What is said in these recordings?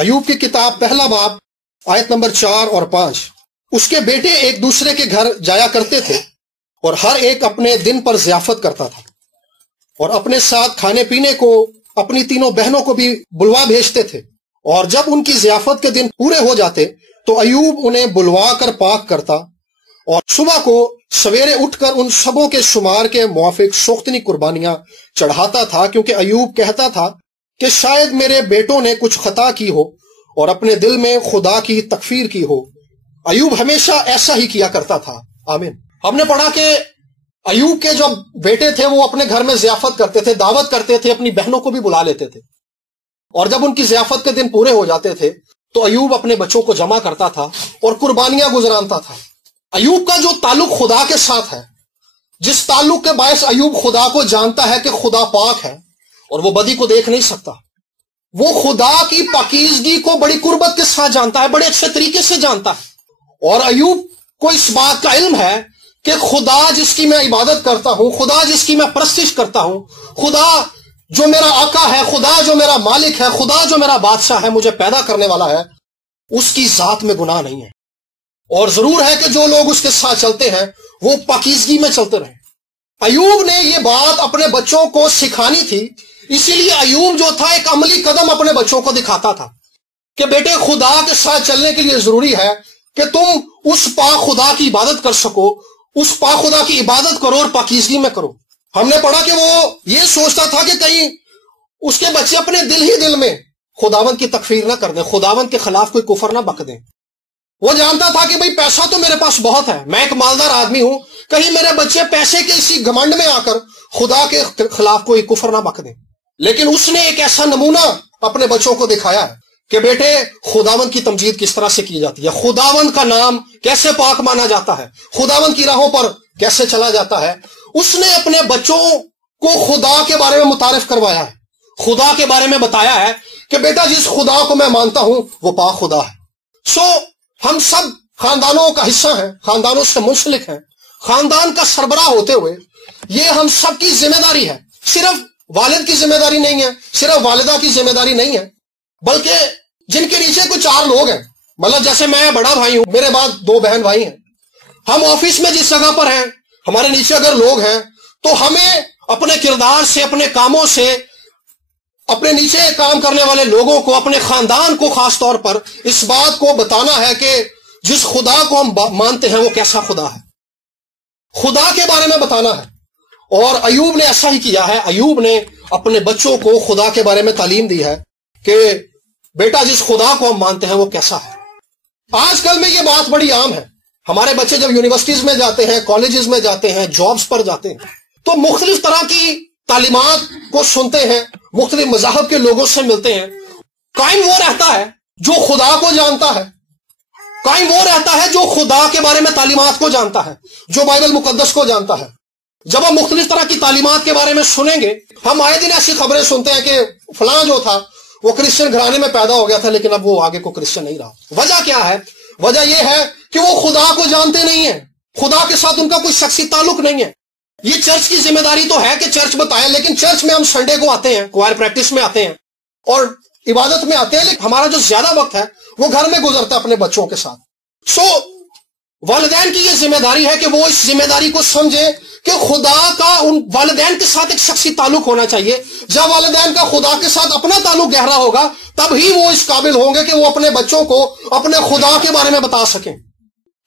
ایوب کی کتاب پہلا باب آیت نمبر 4 اور 5۔ اس کے بیٹے ایک دوسرے کے گھر جایا کرتے تھے اور ہر ایک اپنے دن پر ضیافت کرتا تھا، اور اپنے ساتھ کھانے پینے کو اپنی تینوں بہنوں کو بھی بلوا بھیجتے تھے، اور جب ان کی ضیافت کے دن پورے ہو جاتے تو ایوب انہیں بلوا کر پاک کرتا اور صبح کو سویرے اٹھ کر ان سبوں کے شمار کے موافق سوختنی قربانیاں چڑھاتا تھا، کیونکہ ایوب کہتا تھا کہ شاید میرے بیٹوں نے کچھ خطا کی ہو اور اپنے دل میں خدا کی تکفیر کی ہو۔ ایوب ہمیشہ ایسا ہی کیا کرتا تھا۔ آمین۔ ہم نے پڑھا کہ ایوب کے جو بیٹے تھے وہ اپنے گھر میں ضیافت کرتے تھے، دعوت کرتے تھے، اپنی بہنوں کو بھی بلا لیتے تھے، اور جب ان کی ضیافت کے دن پورے ہو جاتے تھے تو ایوب اپنے بچوں کو جمع کرتا تھا اور قربانیاں گزرانتا تھا۔ ایوب کا جو تعلق خدا کے ساتھ ہے، جس تعلق کے باعث ایوب خدا کو جانتا ہے کہ خدا پاک ہے اور وہ بدی کو دیکھ نہیں سکتا، وہ خدا کی پاکیزگی کو بڑی قربت کے ساتھ جانتا ہے، بڑے اچھے طریقے سے جانتا ہے۔ اور ایوب کو اس بات کا علم ہے کہ خدا جس کی میں عبادت کرتا ہوں، خدا جس کی میں پرستش کرتا ہوں، خدا جو میرا آقا ہے، خدا جو میرا مالک ہے، خدا جو میرا بادشاہ ہے، مجھے پیدا کرنے والا ہے، اس کی ذات میں گناہ نہیں ہے۔ اور ضرور ہے کہ جو لوگ اس کے ساتھ چلتے ہیں وہ پاکیزگی میں چلتے رہیں۔ ایوب نے یہ بات اپنے بچوں کو سکھانی تھی، اسی لیے ایوب جو تھا ایک عملی قدم اپنے بچوں کو دکھاتا تھا کہ بیٹے خدا کے ساتھ چلنے کے لیے ضروری ہے کہ تم اس پاک خدا کی عبادت کر سکو، اس پاک خدا کی عبادت کرو اور پاکیزگی میں کرو۔ ہم نے پڑھا کہ وہ یہ سوچتا تھا کہ کہیں اس کے بچے اپنے دل میں خداوند کی تکفیر نہ کر دیں، خداوند کے خلاف کوئی کفر نہ بک دیں۔ وہ جانتا تھا کہ بھئی پیسہ تو میرے پاس بہت ہے، میں ایک مالدار آدمی ہوں، کہیں میرے بچے پیسے کے اسی گھمنڈ میں آ کر خدا کے خلاف کوئی کفر نہ بک دیں۔ لیکن اس نے ایک ایسا نمونہ اپنے بچوں کو دکھایا ہے کہ بیٹے خداوند کی تمجید کس طرح سے کی جاتی ہے، خداوند کا نام کیسے پاک مانا جاتا ہے، خداوند کی راہوں پر کیسے چلا جاتا ہے۔ اس نے اپنے بچوں کو خدا کے بارے میں متعارف کروایا ہے، خدا کے بارے میں بتایا ہے کہ بیٹا جس خدا کو میں مانتا ہوں وہ پاک خدا ہے۔ ہم سب خاندانوں کا حصہ ہیں، خاندانوں سے منسلک ہیں، خاندان کا سربراہ ہوتے ہوئے یہ ہم سب کی ذمہ داری ہے، صرف والد کی ذمہ داری نہیں ہے، صرف والدہ کی ذمہ داری نہیں ہے، بلکہ جن کے نیچے کچھ 4 لوگ ہیں، مطلب جیسے میں بڑا بھائی ہوں، میرے بعد 2 بہن بھائی ہیں، ہم آفس میں جس جگہ پر ہیں، ہمارے نیچے اگر لوگ ہیں تو ہمیں اپنے کردار سے، اپنے کاموں سے، اپنے نیچے کام کرنے والے لوگوں کو، اپنے خاندان کو خاص طور پر اس بات کو بتانا ہے کہ جس خدا کو ہم مانتے ہیں وہ کیسا خدا ہے، خدا کے بارے میں بتانا ہے۔ اور ایوب نے ایسا ہی کیا ہے، ایوب نے اپنے بچوں کو خدا کے بارے میں تعلیم دی ہے کہ بیٹا جس خدا کو ہم مانتے ہیں وہ کیسا ہے۔ آج کل میں یہ بات بڑی عام ہے، ہمارے بچے جب یونیورسٹیز میں جاتے ہیں، کالجز میں جاتے ہیں، جابز پر جاتے ہیں تو مختلف طرح کی تعلیمات کو سنتے ہیں، مختلف مذاہب کے لوگوں سے ملتے ہیں۔ قائم وہ رہتا ہے جو خدا کو جانتا ہے، قائم وہ رہتا ہے جو خدا کے بارے میں تعلیمات کو جانتا ہے، جو بائبل مقدس کو جانتا ہے۔ جب ہم مختلف طرح کی تعلیمات کے بارے میں سنیں گے، ہم آئے دن ایسی خبریں سنتے ہیں کہ فلاں جو تھا وہ کرسچن گھرانے میں پیدا ہو گیا تھا لیکن اب وہ آگے کو کرسچن نہیں رہا۔ وجہ کیا ہے؟ وجہ یہ ہے کہ وہ خدا کو جانتے نہیں ہیں، خدا کے ساتھ ان کا کوئی شخصی تعلق نہیں ہے۔ یہ چرچ کی ذمہ داری تو ہے کہ چرچ بتائے، لیکن چرچ میں ہم سنڈے کو آتے ہیں، کوائر پریکٹس میں آتے ہیں اور عبادت میں آتے ہیں، لیکن ہمارا جو زیادہ وقت ہے وہ گھر میں گزرتا ہے اپنے بچوں کے ساتھ۔ والدین کی یہ ذمہ داری ہے کہ وہ اس ذمہ داری کو سمجھے کہ خدا کا ان والدین کے ساتھ ایک شخصی تعلق ہونا چاہیے۔ جب والدین کا خدا کے ساتھ اپنا تعلق گہرا ہوگا تب ہی وہ اس قابل ہوں گے کہ وہ اپنے بچوں کو اپنے خدا کے بارے میں بتا سکیں۔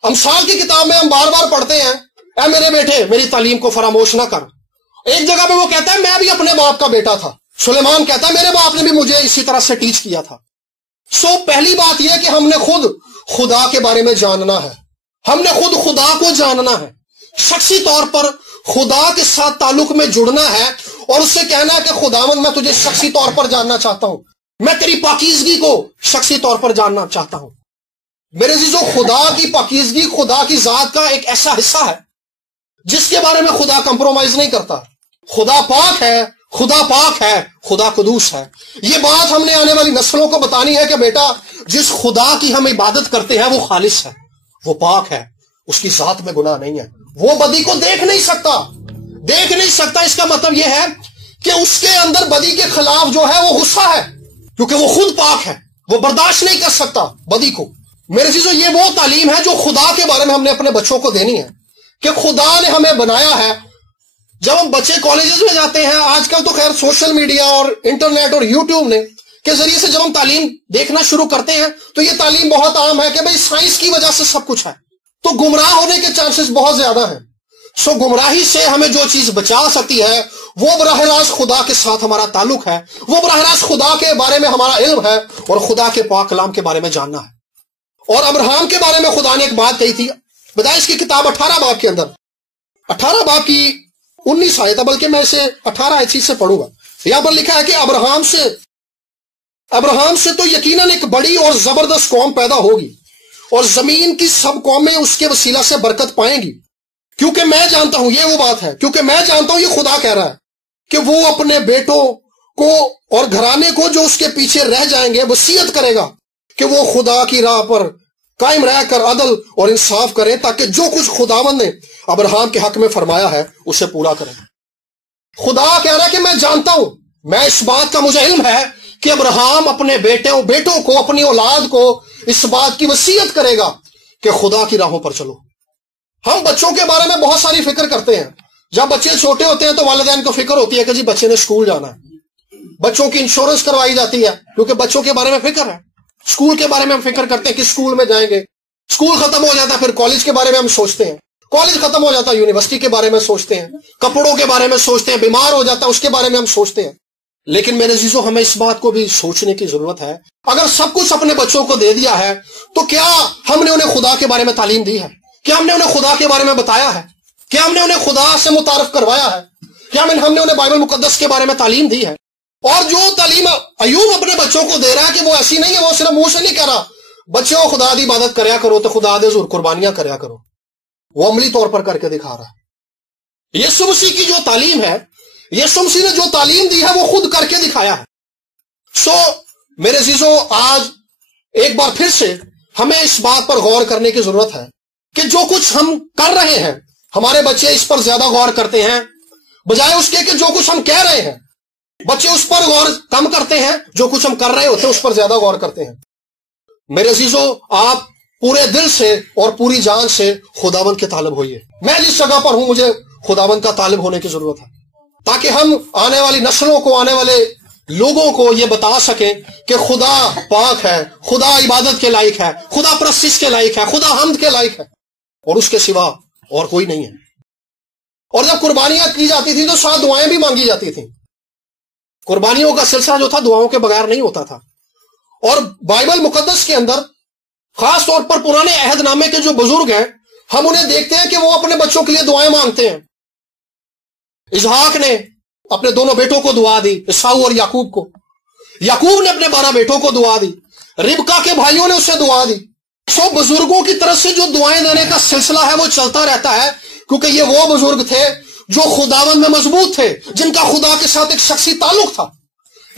امثال کی کتاب میں ہم بار بار پڑھتے ہیں، اے میرے بیٹے میری تعلیم کو فراموش نہ کر۔ ایک جگہ پہ وہ کہتا ہے میں بھی اپنے باپ کا بیٹا تھا۔ سلیمان کہتا ہے میرے باپ نے بھی مجھے اسی طرح سے ٹیچ کیا تھا۔ پہلی بات یہ کہ ہم نے خود خدا کے بارے میں جاننا ہے، ہم نے خود خدا کو جاننا ہے، شخصی طور پر خدا کے ساتھ تعلق میں جڑنا ہے اور اس سے کہنا ہے کہ خداوند میں تجھے شخصی طور پر جاننا چاہتا ہوں، میں تیری پاکیزگی کو شخصی طور پر جاننا چاہتا ہوں۔ میرے عزیزو، خدا کی پاکیزگی خدا کی ذات کا ایک ایسا حصہ ہے جس کے بارے میں خدا کمپرومائز نہیں کرتا۔ خدا پاک ہے، خدا پاک ہے، خدا قدوس ہے۔ یہ بات ہم نے آنے والی نسلوں کو بتانی ہے کہ بیٹا جس خدا کی ہم عبادت کرتے ہیں وہ خالص ہے، وہ پاک ہے، اس کی ذات میں گناہ نہیں ہے، وہ بدی کو دیکھ نہیں سکتا۔ اس کا مطلب یہ ہے کہ اس کے اندر بدی کے خلاف جو ہے وہ غصہ ہے، کیونکہ وہ خود پاک ہے، وہ برداشت نہیں کر سکتا بدی کو۔ میرے عزیزو، یہ وہ تعلیم ہے جو خدا کے بارے میں ہم نے اپنے بچوں کو دینی ہے، کہ خدا نے ہمیں بنایا ہے۔ جب ہم بچے کالجز میں جاتے ہیں، آج کل تو خیر سوشل میڈیا اور انٹرنیٹ اور یوٹیوب نے کے ذریعے سے جب ہم تعلیم دیکھنا شروع کرتے ہیں تو یہ تعلیم بہت عام ہے کہ بھئی سائنس کی وجہ سے سب کچھ ہے، تو گمراہ ہونے کے چانسز بہت زیادہ ہیں۔ سو گمراہی سے ہمیں جو چیز بچا سکتی ہے وہ براہ راست خدا کے ساتھ ہمارا تعلق ہے، وہ براہ راست خدا کے بارے میں ہمارا علم ہے اور خدا کے پاک کلام کے بارے میں جاننا ہے۔ اور ابراہیم کے بارے میں خدا نے ایک بات کہی تھی، بدائش کی کتاب 18 باب کے اندر 18 باب کی 19 آیت ہے، بلکہ میں اسے 18 آیت سے پڑھوں گا۔ یہاں پر لکھا ہے کہ ابراہیم سے تو یقیناً ایک بڑی اور زبردست قوم پیدا ہوگی اور زمین کی سب قومیں اس کے وسیلہ سے برکت پائیں گی، کیونکہ میں جانتا ہوں، یہ وہ بات ہے، کیونکہ میں جانتا ہوں، یہ خدا کہہ رہا ہے کہ وہ اپنے بیٹوں کو اور گھرانے کو جو اس کے پیچھے رہ جائیں گے وصیت کرے گا کہ وہ خدا کی راہ پر قائم رہ کر عدل اور انصاف کریں، تاکہ جو کچھ خداوند نے ابراہیم کے حق میں فرمایا ہے اسے پورا کریں۔ خدا کہہ رہا ہے کہ میں جانتا ہوں، میں اس بات کا مجھے علم ہے کہ ابراہیم اپنے بیٹوں کو، اپنی اولاد کو اس بات کی وصیت کرے گا کہ خدا کی راہوں پر چلو۔ ہم بچوں کے بارے میں بہت ساری فکر کرتے ہیں۔ جب بچے چھوٹے ہوتے ہیں تو والدین کو فکر ہوتی ہے کہ جی بچے نے اسکول جانا ہے، بچوں کی انشورنس کروائی جاتی ہے کیونکہ بچوں کے بارے میں فکر ہے۔ اسکول کے بارے میں ہم فکر کرتے ہیں کہ اسکول میں جائیں گے، اسکول ختم ہو جاتا ہے پھر کالج کے بارے میں ہم سوچتے ہیں، کالج ختم ہو جاتا ہے یونیورسٹی کے بارے میں سوچتے ہیں، کپڑوں کے بارے میں سوچتے ہیں، بیمار ہو جاتا ہے اس کے بارے میں ہم سوچتے ہیں۔ لیکن میرے عزیزو، ہمیں اس بات کو بھی سوچنے کی ضرورت ہے، اگر سب کچھ اپنے بچوں کو دے دیا ہے تو کیا ہم نے انہیں خدا کے بارے میں تعلیم دی ہے؟ کیا ہم نے انہیں خدا کے بارے میں بتایا ہے؟ کیا ہم نے انہیں خدا سے متعارف کروایا ہے؟ کیا ہم نے انہیں بائبل مقدس کے بارے میں تعلیم دی ہے؟ اور جو تعلیم ایوب اپنے بچوں کو دے رہا ہے کہ وہ ایسی نہیں ہے، وہ صرف منہ سے نہیں کہہ رہا بچوں خدا دی عبادت کریا کرو تو خدا دے حضور قربانیاں کریا کرو، وہ عملی طور پر کر کے دکھا رہا ہے۔ یسوع مسیح کی جو تعلیم ہے، یسوع مسیح نے جو تعلیم دی ہے وہ خود کر کے دکھایا ہے۔ سو میرے عزیزو، آج ایک بار پھر سے ہمیں اس بات پر غور کرنے کی ضرورت ہے کہ جو کچھ ہم کر رہے ہیں، ہمارے بچے اس پر زیادہ غور کرتے ہیں بجائے اس کے کہ جو کچھ ہم کہہ رہے ہیں۔ بچے اس پر غور کم کرتے ہیں، جو کچھ ہم کر رہے ہوتے ہیں اس پر زیادہ غور کرتے ہیں۔ میرے عزیزو، آپ پورے دل سے اور پوری جان سے خداوند کے طالب ہوئیے۔ میں جس جگہ پر ہوں مجھے خداوند کا طالب ہونے کی ضرورت ہے، تاکہ ہم آنے والی نسلوں کو، آنے والے لوگوں کو یہ بتا سکیں کہ خدا پاک ہے، خدا عبادت کے لائق ہے، خدا پرستش کے لائق ہے، خدا حمد کے لائق ہے، اور اس کے سوا اور کوئی نہیں ہے۔ اور جب قربانیاں کی جاتی تھی تو ساتھ دعائیں بھی مانگی جاتی تھیں۔ قربانیوں کا سلسلہ جو تھا دعاؤں کے بغیر نہیں ہوتا تھا۔ اور بائبل مقدس کے اندر خاص طور پر پرانے عہد نامے کے جو بزرگ ہیں، ہم انہیں دیکھتے ہیں کہ وہ اپنے بچوں کے لیے دعائیں مانگتے ہیں۔ اسحاق نے اپنے دونوں بیٹوں کو دعا دی، عیساؤ اور یعقوب کو۔ یعقوب نے اپنے 12 بیٹوں کو دعا دی، ربکا کے بھائیوں نے اسے دعا دی۔ سو بزرگوں کی طرف سے جو دعائیں دینے کا سلسلہ ہے وہ چلتا رہتا ہے، کیونکہ یہ وہ بزرگ تھے جو خداوند میں مضبوط تھے، جن کا خدا کے ساتھ ایک شخصی تعلق تھا۔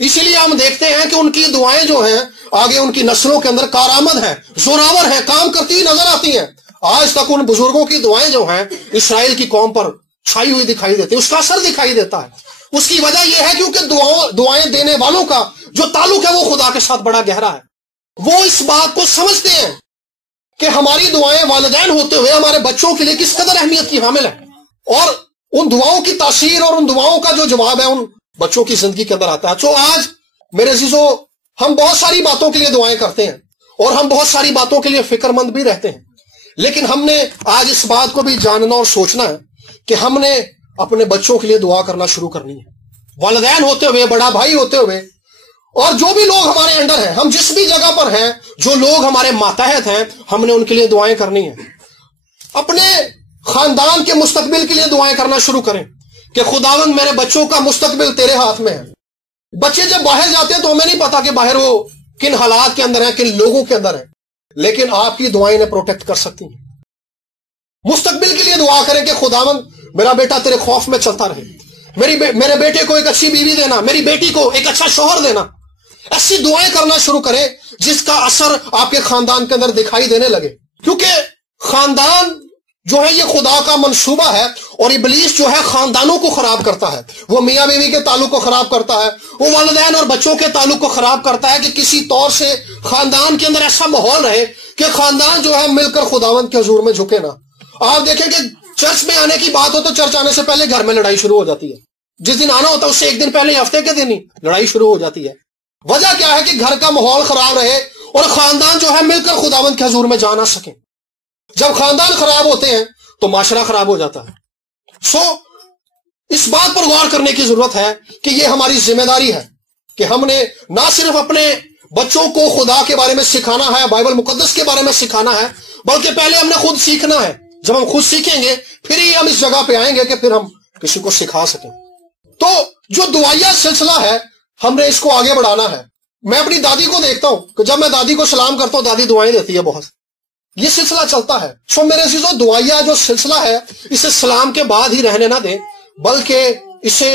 اسی لیے ہم دیکھتے ہیں کہ ان کی دعائیں جو ہیں آگے ان کی نسلوں کے اندر کارآمد ہیں، زوراور ہیں، کام کرتی ہوئی نظر آتی ہیں۔ آج تک ان بزرگوں کی دعائیں جو ہیں اسرائیل کی قوم پر چھائی ہوئی دکھائی دیتی ہے، اس کا اثر دکھائی دیتا ہے۔ اس کی وجہ یہ ہے کیونکہ دعائیں دینے والوں کا جو تعلق ہے وہ خدا کے ساتھ بڑا گہرا ہے۔ وہ اس بات کو سمجھتے ہیں کہ ہماری دعائیں والدین ہوتے ہوئے ہمارے بچوں کے لیے کس قدر اہمیت کی حامل ہے، اور ان دعاؤں کی تاثیر اور ان دعاؤں کا جو جواب ہے ان بچوں کی زندگی کے اندر آتا ہے۔ تو آج میرے عزیزو، ہم بہت ساری باتوں کے لیے دعائیں کرتے ہیں اور ہم بہت ساری باتوں کے لیے فکر مند بھی رہتے ہیں، لیکن ہم نے آج اس بات کو بھی جاننا اور سوچنا ہے کہ ہم نے اپنے بچوں کے لیے دعا کرنا شروع کرنی ہے، والدین ہوتے ہوئے، بڑا بھائی ہوتے ہوئے، اور جو بھی لوگ ہمارے انڈر ہیں، ہم جس بھی جگہ پر ہیں، جو لوگ ہمارے ماتحت ہیں، ہم نے ان کے لیے دعائیں کرنی ہیں۔ اپنے خاندان کے مستقبل کے لیے دعائیں کرنا شروع کریں کہ خداوند میرے بچوں کا مستقبل تیرے ہاتھ میں ہے۔ بچے جب باہر جاتے ہیں تو ہمیں نہیں پتا کہ باہر وہ کن حالات کے اندر ہیں، کن لوگوں کے اندر ہیں، لیکن آپ کی دعائیں انہیں پروٹیکٹ کر سکتی ہیں۔ مستقبل کے لیے دعا کریں کہ خداوند میرا بیٹا تیرے خوف میں چلتا رہے، میرے بیٹے کو ایک اچھی بیوی دینا، میری بیٹی کو ایک اچھا شوہر دینا۔ ایسی دعائیں کرنا شروع کریں جس کا اثر آپ کے خاندان کے اندر دکھائی دینے لگے، کیونکہ خاندان جو ہے یہ خدا کا منصوبہ ہے، اور ابلیس جو ہے خاندانوں کو خراب کرتا ہے، وہ میاں بیوی کے تعلق کو خراب کرتا ہے، وہ والدین اور بچوں کے تعلق کو خراب کرتا ہے کہ کسی طور سے خاندان کے اندر ایسا ماحول رہے کہ خاندان جو ہے مل کر خداوند کے حضور میں جھکے نہ۔ آپ دیکھیں کہ چرچ میں آنے کی بات ہو تو چرچ آنے سے پہلے گھر میں لڑائی شروع ہو جاتی ہے، جس دن آنا ہوتا ہے اس سے ایک دن پہلے، ہفتے کے دن ہی لڑائی شروع ہو جاتی ہے۔ وجہ کیا ہے کہ گھر کا ماحول خراب رہے اور خاندان جو ہے مل کر خداوند کے حضور میں جا نہ سکیں۔ جب خاندان خراب ہوتے ہیں تو معاشرہ خراب ہو جاتا ہے۔ اس بات پر غور کرنے کی ضرورت ہے کہ یہ ہماری ذمہ داری ہے کہ ہم نے نہ صرف اپنے بچوں کو خدا کے بارے میں سکھانا ہے، بائبل مقدس کے بارے میں سکھانا ہے، بلکہ پہلے ہم نے خود سیکھنا ہے۔ جب ہم خود سیکھیں گے پھر ہی ہم اس جگہ پہ آئیں گے کہ پھر ہم کسی کو سکھا سکیں۔ تو جو دعائیہ سلسلہ ہے ہم نے اس کو آگے بڑھانا ہے۔ میں اپنی دادی کو دیکھتا ہوں کہ جب میں دادی کو سلام کرتا ہوں دادی دعائیں دیتی ہے بہت، یہ سلسلہ چلتا ہے۔ سو میرے عزیزو، دعائیہ جو سلسلہ ہے اسے سلام کے بعد ہی رہنے نہ دیں، بلکہ اسے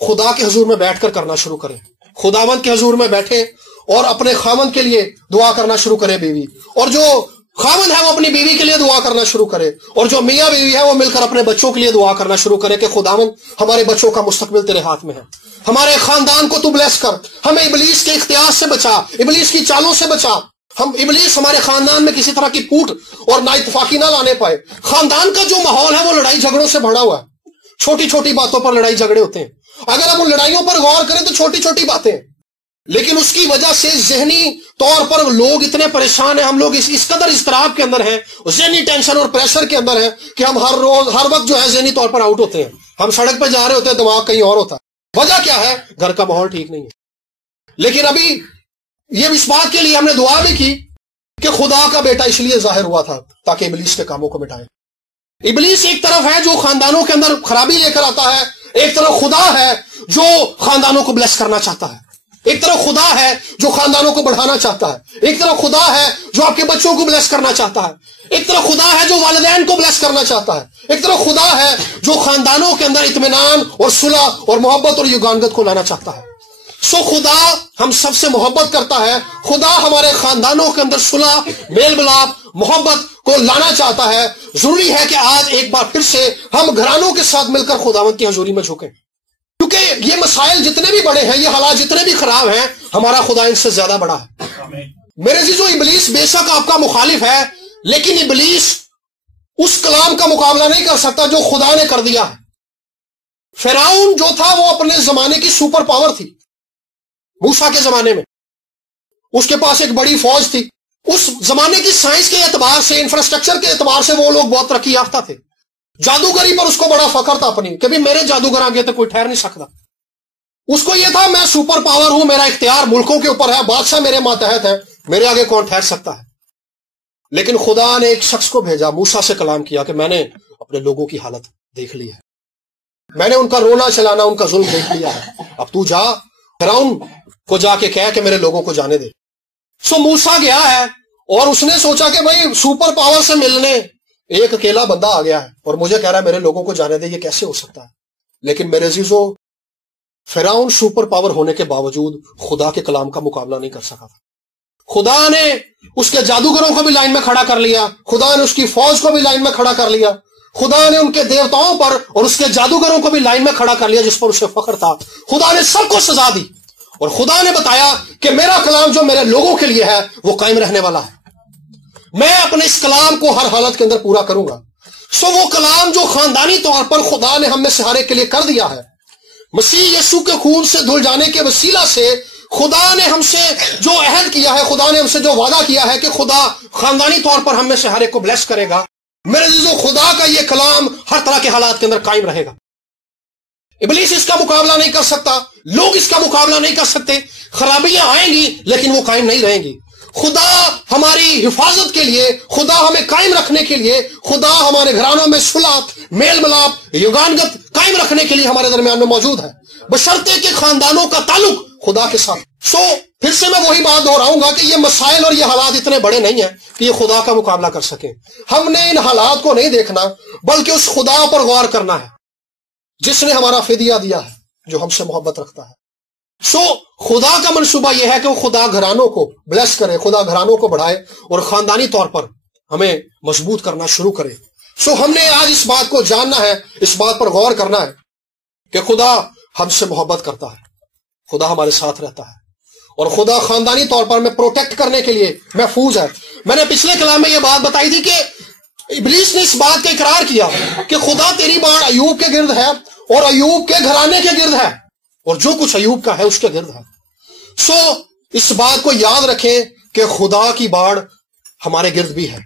خدا کے حضور میں بیٹھ کر کرنا شروع کریں۔ خداوند کے حضور میں بیٹھے اور اپنے خاوند کے لیے دعا کرنا شروع کرے بیوی، اور جو خاوند ہے وہ اپنی بیوی کے لیے دعا کرنا شروع کرے، اور جو میاں بیوی ہے وہ مل کر اپنے بچوں کے لیے دعا کرنا شروع کرے کہ خداوند ہمارے بچوں کا مستقبل تیرے ہاتھ میں ہے، ہمارے خاندان کو تو بلیس کر، ہمیں ابلیس کے اختیار سے بچا، ابلیس کی چالوں سے بچا، ہم ابلیس ہمارے خاندان میں کسی طرح کی پھوٹ اور نا اتفاقی نہ لانے پائے۔ خاندان کا جو ماحول ہے وہ لڑائی جھگڑوں سے بھرا ہوا ہے، چھوٹی چھوٹی باتوں پر لڑائی جھگڑے ہوتے ہیں۔ اگر ہم ان لڑائیوں پر غور کریں تو چھوٹی چھوٹی باتیں، لیکن اس کی وجہ سے ذہنی طور پر لوگ اتنے پریشان ہیں، ہم لوگ اس قدر اضطراب کے اندر ہیں، ذہنی ٹینشن اور پریشر کے اندر ہیں کہ ہم ہر روز ہر وقت جو ہے ذہنی طور پر آؤٹ ہوتے ہیں، ہم سڑک پہ جا رہے ہوتے ہیں دماغ کہیں اور ہوتا ہے۔ وجہ کیا ہے؟ گھر کا ماحول ٹھیک نہیں ہے۔ لیکن ابھی یہ اس بات کے لیے ہم نے دعا بھی کی کہ خدا کا بیٹا اس لیے ظاہر ہوا تھا تاکہ ابلیس کے کاموں کو مٹائے۔ ابلیس ایک طرف ہے جو خاندانوں کے اندر خرابی لے کر آتا ہے، ایک طرف خدا ہے جو خاندانوں کو بلیس کرنا چاہتا ہے، ایک طرف خدا ہے جو خاندانوں کو بڑھانا چاہتا ہے، ایک طرف خدا ہے جو آپ کے بچوں کو بلیس کرنا چاہتا ہے، ایک طرف خدا ہے جو والدین کو بلیس کرنا چاہتا ہے، ایک طرف خدا ہے جو خاندانوں کے اندر اطمینان اور صلح اور محبت اور یگانگت کو لانا چاہتا ہے۔ خدا ہم سب سے محبت کرتا ہے، خدا ہمارے خاندانوں کے اندر صلح، میل ملاپ، محبت کو لانا چاہتا ہے۔ ضروری ہے کہ آج ایک بار پھر سے ہم گھرانوں کے ساتھ مل کر خداوند کی حضوری میں جھکیں، کیونکہ یہ مسائل جتنے بھی بڑے ہیں، یہ حالات جتنے بھی خراب ہیں، ہمارا خدا ان سے زیادہ بڑا ہے۔ میرے عزیزو، ابلیس بے شک آپ کا مخالف ہے، لیکن ابلیس اس کلام کا مقابلہ نہیں کر سکتا جو خدا نے کر دیا ہے۔ فرعون جو تھا وہ اپنے زمانے کی سپر پاور تھی، موسیٰ کے زمانے میں اس کے پاس ایک بڑی فوج تھی، اس زمانے کی سائنس کے اعتبار سے، انفراسٹرکچر کے اعتبار سے وہ لوگ بہت ترقی یافتہ تھے۔ جادوگری پر اس کو بڑا فخر تھا اپنی، کہ میرے جادوگر آگے تو کوئی ٹھہر نہیں سکتا۔ اس کو یہ تھا میں سپر پاور ہوں، میرا اختیار ملکوں کے اوپر ہے، بادشاہ میرے ماتحت ہے، میرے آگے کون ٹھہر سکتا ہے۔ لیکن خدا نے ایک شخص کو بھیجا، موسیٰ سے کلام کیا کہ میں نے اپنے لوگوں کی حالت دیکھ لی ہے، میں نے ان کا رونا چلانا، ان کا ظلم دیکھ لیا ہے، اب تو جا فرعون کو جا کے کہہ کہ میرے لوگوں کو جانے دے۔ موسیٰ گیا ہے اور اس نے سوچا کہ بھائی سپر پاور سے ملنے ایک اکیلا بندہ آ گیا ہے اور مجھے کہہ رہا ہے میرے لوگوں کو جانے دے، یہ کیسے ہو سکتا ہے؟ لیکن میرے عزیزو، فرعون سپر پاور ہونے کے باوجود خدا کے کلام کا مقابلہ نہیں کر سکا تھا۔ خدا نے اس کے جادوگروں کو بھی لائن میں کھڑا کر لیا، خدا نے اس کی فوج کو بھی لائن میں کھڑا کر لیا، خدا نے ان کے دیوتاؤں پر اور اس کے جادوگروں کو بھی لائن میں کھڑا کر لیا جس پر اسے فخر تھا۔ خدا نے سب کو سزا دی اور خدا نے بتایا کہ میرا کلام جو میرے لوگوں کے لیے ہے وہ قائم رہنے والا ہے، میں اپنے اس کلام کو ہر حالت کے اندر پورا کروں گا۔ وہ کلام جو خاندانی طور پر خدا نے ہم میں سے ہر ایک کے لیے کر دیا ہے، مسیح یسوع کے خون سے دھل جانے کے وسیلہ سے خدا نے ہم سے جو عہد کیا ہے، خدا نے ہم سے جو وعدہ کیا ہے کہ خدا خاندانی طور پر ہم میں سے ہر ایک کو بلیس کرے گا، میرے عزیزو خدا کا یہ کلام ہر طرح کے حالات کے اندر قائم رہے گا۔ ابلیس اس کا مقابلہ نہیں کر سکتا، لوگ اس کا مقابلہ نہیں کر سکتے، خرابیاں آئیں گی لیکن وہ قائم نہیں رہیں گی۔ خدا ہماری حفاظت کے لیے، خدا ہمیں قائم رکھنے کے لیے، خدا ہمارے گھرانوں میں صلح، میل ملاپ، یگانگت قائم رکھنے کے لیے ہمارے درمیان میں موجود ہے، بشرطے کہ خاندانوں کا تعلق خدا کے ساتھ۔ پھر سے میں وہی بات دہراؤں گا کہ یہ مسائل اور یہ حالات اتنے بڑے نہیں ہیں کہ یہ خدا کا مقابلہ کر سکیں۔ ہم نے ان حالات کو نہیں دیکھنا بلکہ اس خدا پر غور کرنا ہے جس نے ہمارا فدیہ دیا ہے، جو ہم سے محبت رکھتا ہے۔ خدا کا منصوبہ یہ ہے کہ وہ خدا گھرانوں کو بلیس کرے، خدا گھرانوں کو بڑھائے اور خاندانی طور پر ہمیں مضبوط کرنا شروع کرے۔ سو ہم نے آج اس بات کو جاننا ہے، اس بات پر غور کرنا ہے کہ خدا ہم سے محبت کرتا ہے، خدا ہمارے ساتھ رہتا ہے، اور خدا خاندانی طور پر ہمیں پروٹیکٹ کرنے کے لیے محفوظ ہے۔ میں نے پچھلے کلام میں یہ بات بتائی تھی کہ ابلیس نے اس بات کا اقرار کیا کہ خدا تیری باڑ ایوب کے گرد ہے اور ایوب کے گھرانے کے گرد ہے، اور جو کچھ ایوب کا ہے اس کے گرد ہے۔ سو اس بات کو یاد رکھیں کہ خدا کی باڑ ہمارے گرد بھی ہے۔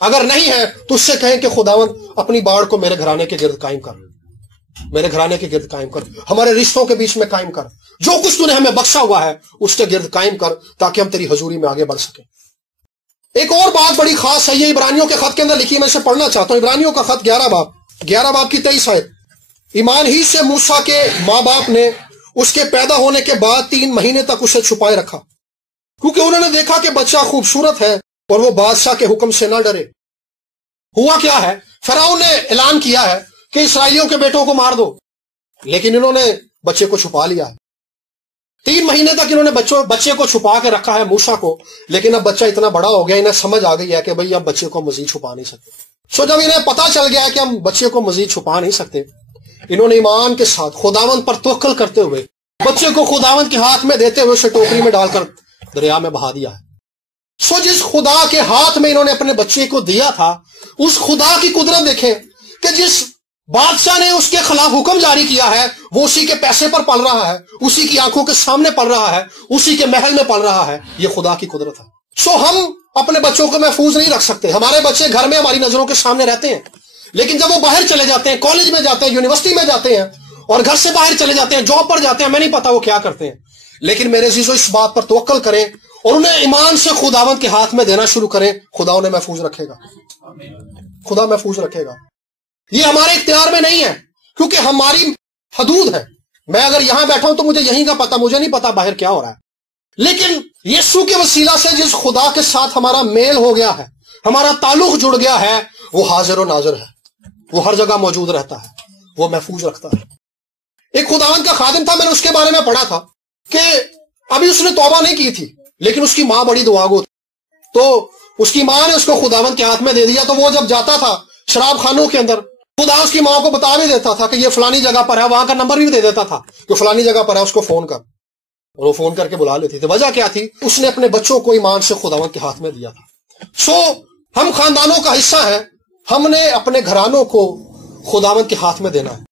اگر نہیں ہے تو اس سے کہیں کہ خداوند اپنی باڑ کو میرے گھرانے کے گرد قائم کر، میرے گھرانے کے گرد قائم کر، ہمارے رشتوں کے بیچ میں قائم کر، جو کچھ تو نے ہمیں بخشا ہوا ہے اس کے گرد قائم کر، تاکہ ہم تیری حضوری میں آگے بڑھ سکیں۔ ایک اور بات بڑی خاص ہے، یہ عبرانیوں کے خط کے اندر لکھی، میں اسے پڑھنا چاہتا ہوں۔ عبرانیوں کا خط 11 باب کی 23 آیت۔ ایمان ہی سے موسیٰ کے ماں باپ نے اس کے پیدا ہونے کے بعد 3 مہینے تک اسے چھپائے رکھا، کیونکہ انہوں نے دیکھا کہ بچہ خوبصورت ہے اور وہ بادشاہ کے حکم سے نہ ڈرے۔ ہوا کیا ہے، فرعون نے اعلان کیا ہے کہ اسرائیلیوں کے بیٹوں کو مار دو، لیکن انہوں نے بچے کو چھپا لیا ہے۔ 3 مہینے تک انہوں نے بچے کو چھپا کے رکھا ہے موسیٰ کو، لیکن اب بچہ اتنا بڑا ہو گیا، انہیں سمجھ آ گئی ہے کہ بھئی اب بچے کو مزید چھپا نہیں سکتے۔ سو جب انہیں پتا چل گیا ہے کہ ہم بچے کو مزید چھپا نہیں سکتے، انہوں نے ایمان کے ساتھ خداوند پر توکل کرتے ہوئے بچے کو خداوند کے ہاتھ میں دیتے ہوئے اسے ٹوکری میں ڈال کر دریا میں بہا دیا ہے۔ سو جس خدا کے ہاتھ میں انہوں نے اپنے بچے کو دیا تھا، اس خدا کی قدرت دیکھیں کہ جس بادشاہ نے اس کے خلاف حکم جاری کیا ہے وہ اسی کے پیسے پر پل رہا ہے، اسی کی آنکھوں کے سامنے پل رہا ہے، اسی کے محل میں پل رہا ہے۔ یہ خدا کی قدرت ہے۔ سو ہم اپنے بچوں کو محفوظ نہیں رکھ سکتے۔ ہمارے بچے گھر میں ہماری نظروں کے سامنے رہتے ہیں، لیکن جب وہ باہر چلے جاتے ہیں، کالج میں جاتے ہیں، یونیورسٹی میں جاتے ہیں، اور گھر سے باہر چلے جاتے ہیں، جاب پر جاتے ہیں، میں نہیں پتا وہ کیا کرتے ہیں، لیکن میرے عزیزو اس بات پر توکل کریں اور انہیں ایمان سے خداوند کے ہاتھ میں دینا شروع کریں، خدا انہیں محفوظ رکھے گا، خدا محفوظ رکھے گا۔ یہ ہمارے اختیار میں نہیں ہے، کیونکہ ہماری حدود ہے۔ میں اگر یہاں بیٹھا ہوں تو مجھے یہیں کا پتا، مجھے نہیں پتا باہر کیا ہو رہا ہے، لیکن یسوع کے وسیلہ سے جس خدا کے ساتھ ہمارا میل ہو گیا ہے، ہمارا تعلق جڑ گیا ہے، وہ حاضر و ناظر ہے، وہ ہر جگہ موجود رہتا ہے، وہ محفوظ رکھتا ہے۔ ایک خداوند کا خادم تھا، میں نے اس کے بارے میں پڑھا تھا کہ ابھی اس نے توبہ نہیں کی تھی، لیکن اس کی ماں بڑی دعاگو تھی، تو اس کی ماں نے اس کو خداوند کے ہاتھ میں دے دیا۔ تو وہ جب جاتا تھا شراب خانوں کے اندر، خدا اس کی ماں کو بتا بھی دیتا تھا کہ یہ فلانی جگہ پر ہے، وہاں کا نمبر بھی دے دیتا تھا کہ فلانی جگہ پر ہے، اس کو فون کر، اور وہ فون کر کے بلا لیتی تھی۔ وجہ کیا تھی؟ اس نے اپنے بچوں کو ایمان سے خداوند کے ہاتھ میں دیا تھا۔ سو ہم خاندانوں کا حصہ ہیں، ہم نے اپنے گھرانوں کو خداوند کے ہاتھ میں دینا ہے،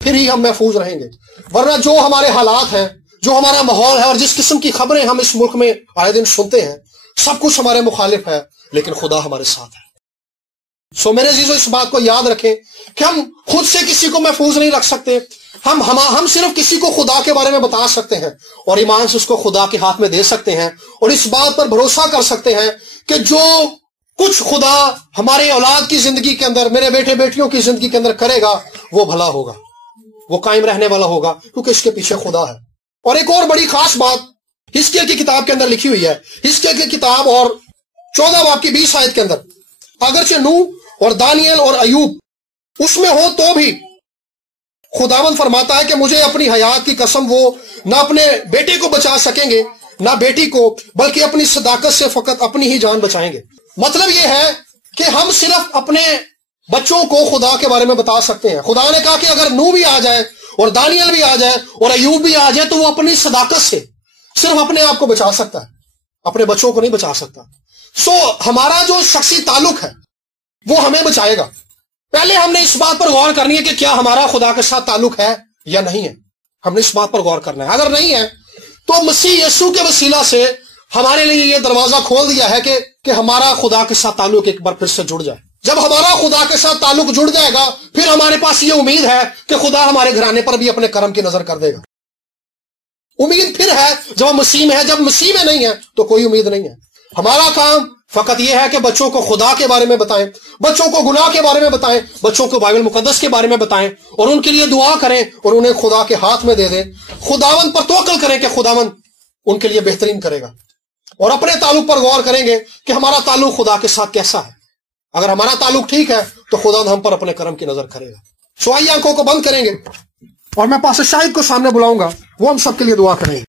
پھر ہی ہم محفوظ رہیں گے۔ ورنہ جو ہمارے حالات ہیں، جو ہمارا ماحول ہے، اور جس قسم کی خبریں ہم اس ملک میں آئے دن سنتے ہیں، سب کچھ ہمارے مخالف ہے، لیکن خدا ہمارے ساتھ ہے۔ سو میرے عزیزو اس بات کو یاد رکھیں کہ ہم خود سے کسی کو محفوظ نہیں رکھ سکتے، ہم صرف کسی کو خدا کے بارے میں بتا سکتے ہیں اور ایمان سے اس کو خدا کے ہاتھ میں دے سکتے ہیں، اور اس بات پر بھروسہ کر سکتے ہیں کہ جو کچھ خدا ہمارے اولاد کی زندگی کے اندر، میرے بیٹے بیٹیوں کی زندگی کے اندر کرے گا، وہ بھلا ہوگا، وہ قائم رہنے والا ہوگا، کیونکہ اس کے پیچھے خدا ہے۔ اور ایک اور بڑی خاص بات حزقیل کی کتاب کے اندر لکھی ہوئی ہے، حزقیل کی کتاب اور 14 باب کی 20 آیت کے اندر، اگرچہ نوح اور دانیل اور ایوب اس میں ہو تو بھی خداوند فرماتا ہے کہ مجھے اپنی حیات کی قسم، وہ نہ اپنے بیٹے کو بچا سکیں گے نہ بیٹی کو، بلکہ اپنی صداقت سے فقط اپنی ہی جان بچائیں گے۔ مطلب یہ ہے کہ ہم صرف اپنے بچوں کو خدا کے بارے میں بتا سکتے ہیں۔ خدا نے کہا کہ اگر نوح بھی آ جائے اور دانیل بھی آ جائے اور ایوب بھی آ جائے تو وہ اپنی صداقت سے صرف اپنے آپ کو بچا سکتا ہے، اپنے بچوں کو نہیں بچا سکتا۔ سو ہمارا جو شخصی تعلق ہے وہ ہمیں بچائے گا۔ پہلے ہم نے اس بات پر غور کرنی ہے کہ کیا ہمارا خدا کے ساتھ تعلق ہے یا نہیں ہے، ہم نے اس بات پر غور کرنا ہے۔ اگر نہیں ہے تو مسیح یسوع کے وسیلہ سے ہمارے لیے یہ دروازہ کھول دیا ہے کہ ہمارا خدا کے ساتھ تعلق ایک بار پھر سے جڑ جائے۔ جب ہمارا خدا کے ساتھ تعلق جڑ جائے گا، پھر ہمارے پاس یہ امید ہے کہ خدا ہمارے گھرانے پر بھی اپنے کرم کی نظر کر دے گا۔ امید پھر ہے جب ہم مسیح میں ہے، جب مسیح میں نہیں ہے تو کوئی امید نہیں ہے۔ ہمارا کام فقط یہ ہے کہ بچوں کو خدا کے بارے میں بتائیں، بچوں کو گناہ کے بارے میں بتائیں، بچوں کو بائبل مقدس کے بارے میں بتائیں، اور ان کے لیے دعا کریں اور انہیں خدا کے ہاتھ میں دے دیں۔ خداوند پر توکل کریں کہ خداوند ان کے لیے بہترین کرے گا، اور اپنے تعلق پر غور کریں گے کہ ہمارا تعلق خدا کے ساتھ کیسا ہے۔ اگر ہمارا تعلق ٹھیک ہے تو خداوند ہم پر اپنے کرم کی نظر کرے گا۔ سو آئیے آنکھوں کو بند کریں گے اور میں پاسٹر شاہد کو سامنے بلاؤں گا، وہ ہم سب کے لیے دعا کریں گے۔